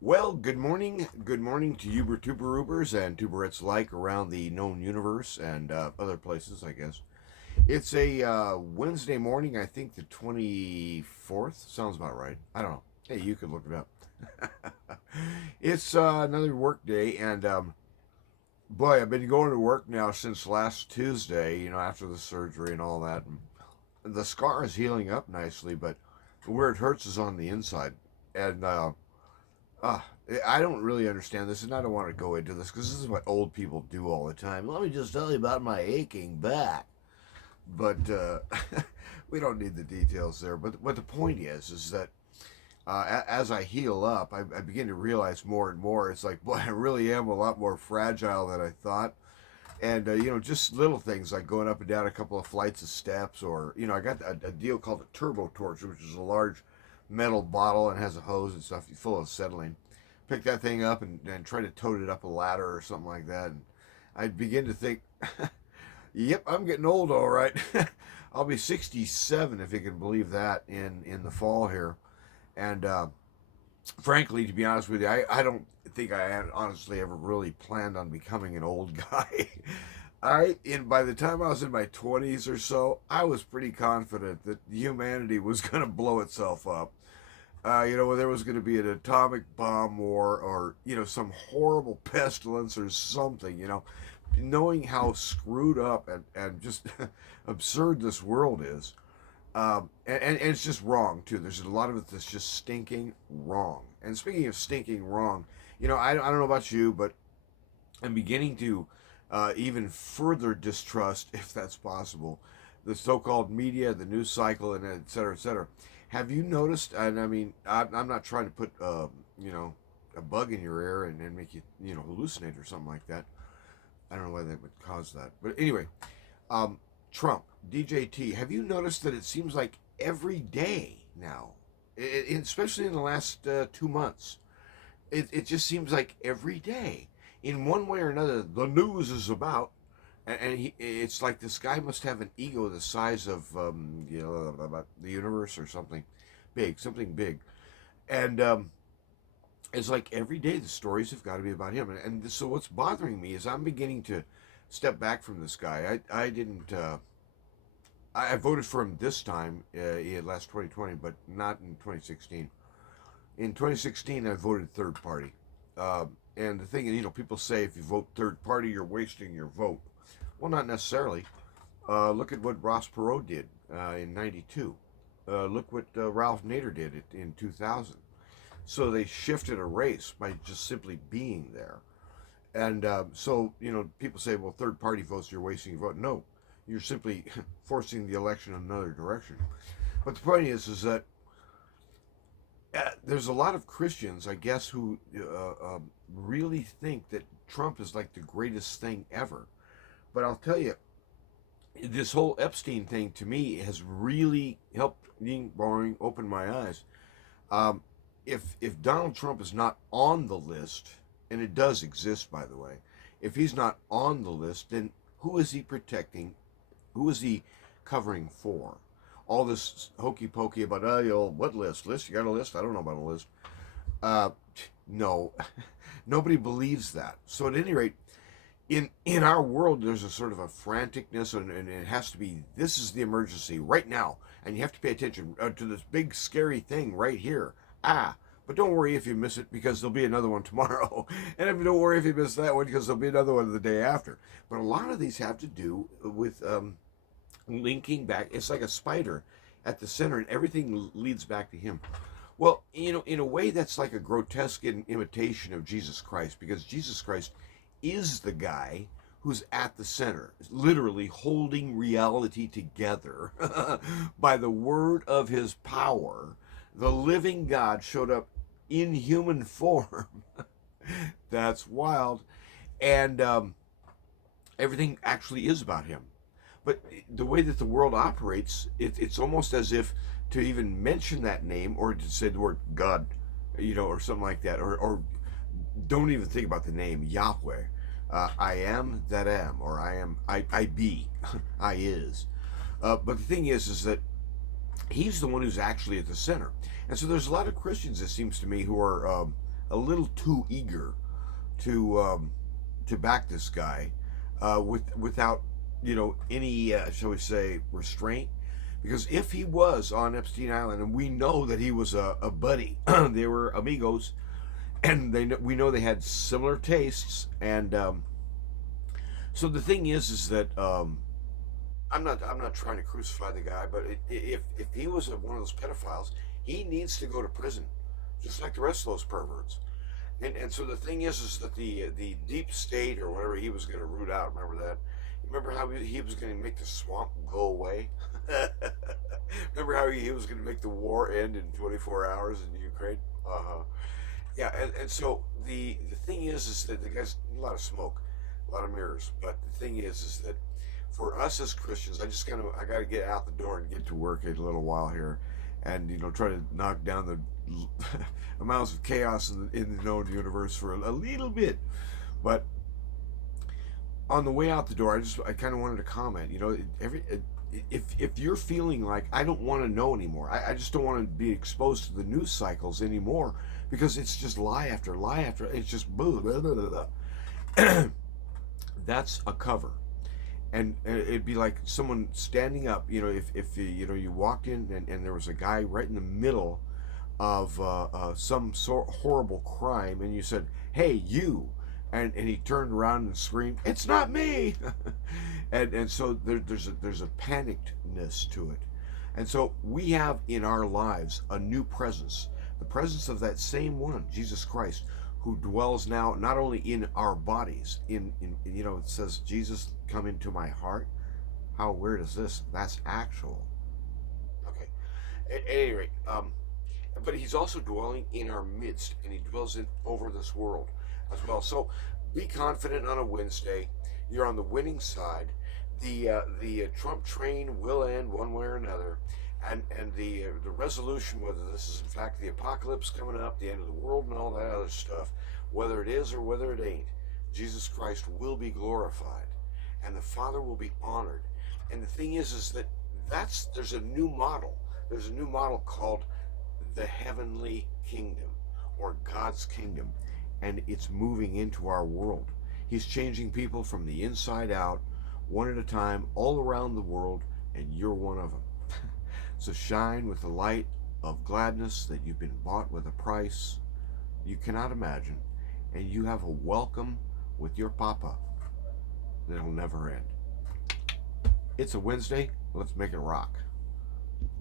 Well, good morning to you tuberubers and tuberettes like around the known universe and other places, I guess. It's a Wednesday morning, I think the 24th. Sounds about right. I don't know. Hey, you could look it up. It's another work day, and boy, I've been going to work now since last Tuesday, after the surgery and all that. And the scar is healing up nicely, but where it hurts is on the inside. And Uh, I don't really understand this, and I don't want to go into this because this is what old people do all the time. Let me just tell you about my aching back. But we don't need the details there. But what the point is that as I heal up, I begin to realize more and more. It's like, boy, I really am a lot more fragile than I thought. And just little things like going up and down a couple of flights of steps, or I got a deal called a turbo torch, which is a large metal bottle and has a hose and stuff full of acetylene. Pick that thing up and try to tote it up a ladder or something like that, and I'd begin to think, yep, I'm getting old, all right. I'll be 67 if you can believe that in the fall here, and frankly, to be honest with you, I don't think I had honestly ever really planned on becoming an old guy. By the time I was in my 20s or so, I was pretty confident that humanity was going to blow itself up. There was going to be an atomic bomb or some horrible pestilence or something. Knowing how screwed up and just absurd this world is, and it's just wrong too. There's a lot of it that's just stinking wrong. And speaking of stinking wrong, I don't know about you, but I'm beginning to even further distrust, if that's possible, the so-called media, the news cycle, and et cetera, et cetera. Have you noticed? And I mean, I'm not trying to put a bug in your ear and make you hallucinate or something like that. I don't know why that would cause that, but anyway, um, Trump, DJT. Have you noticed that it seems like every day now, especially in the last 2 months, it just seems like every day, in one way or another, the news is about, and it's like this guy must have an ego the size of about the universe or something big, and it's like every day the stories have got to be about him, and so what's bothering me is I'm beginning to step back from this guy. I didn't. I voted for him this time in last 2020, but not in 2016. In 2016, I voted third party. And the thing is, people say if you vote third party, you're wasting your vote. Well, not necessarily. Look at what Ross Perot did in '92. Look what Ralph Nader did in 2000. So they shifted a race by just simply being there. And so, people say, well, third party votes, you're wasting your vote. No, you're simply forcing the election in another direction. But the point is that there's a lot of Christians, I guess, who really think that Trump is like the greatest thing ever. But I'll tell you, this whole Epstein thing to me has really helped me open my eyes. Um, if Donald Trump is not on the list, and it does exist, by the way, if he's not on the list, then who is he protecting? Who is he covering for? All this hokey pokey about what list? List? You got a list? I don't know about a list. Uh, no, nobody believes that. So at any rate, in our world, there's a sort of a franticness, and it has to be, this is the emergency right now, and you have to pay attention to this big scary thing right here. But don't worry if you miss it, because there'll be another one tomorrow. And if don't worry if you miss that one, because there'll be another one the day after. But a lot of these have to do with linking back. It's like a spider at the center, and everything leads back to him. Well, in a way, that's like a grotesque imitation of Jesus Christ, because Jesus Christ is the guy who's at the center, literally holding reality together by the word of his power. The living God showed up in human form. That's wild. And everything actually is about him. But the way that the world operates, it's almost as if to even mention that name or to say the word God, or something like that, or don't even think about the name Yahweh. I am that am, or I be, I is. But the thing is that he's the one who's actually at the center. And so there's a lot of Christians, it seems to me, who are a little too eager to back this guy without any shall we say restraint, because if he was on Epstein Island, and we know that he was a buddy, they were amigos, and we know they had similar tastes, and so the thing is that I'm not trying to crucify the guy, but if he was one of those pedophiles, he needs to go to prison, just like the rest of those perverts. And so the thing is that the deep state or whatever he was going to root out. Remember that? Remember how he was going to make the swamp go away? Remember how he was going to make the war end in 24 hours in Ukraine? Uh-huh. Yeah, and so the thing is that the guy's a lot of smoke, a lot of mirrors. But the thing is that for us as Christians, I got to get out the door and get to work in a little while here, and try to knock down the amounts of chaos in the known universe for a little bit. But on the way out the door, I kind of wanted to comment. If you're feeling like I don't want to know anymore, I just don't want to be exposed to the news cycles anymore, because it's just lie after lie after. It's just blah, blah, blah, blah, blah. That's a cover. And it'd be like someone standing up. If you walked in, and there was a guy right in the middle of some sort horrible crime, and you said, "Hey, you," and he turned around and screamed, "It's not me!" and so there's a panickedness to it, and so we have in our lives a new presence, the presence of that same one, Jesus Christ, who dwells now not only in our bodies, it says Jesus come into my heart. How weird is this? That's actual. Okay. At any rate, but he's also dwelling in our midst, and he dwells in over this world as well. So be confident on a Wednesday. You're on the winning side. The Trump train will end one way or another, and the resolution, whether this is in fact the apocalypse coming up, the end of the world, and all that other stuff, whether it is or whether it ain't, Jesus Christ will be glorified, and the Father will be honored. And the thing is that there's a new model. There's a new model called the heavenly kingdom, or God's kingdom, and it's moving into our world. He's changing people from the inside out, one at a time, all around the world, and you're one of them. So shine with the light of gladness that you've been bought with a price you cannot imagine, and you have a welcome with your Papa that'll never end. It's a Wednesday. Let's make it rock.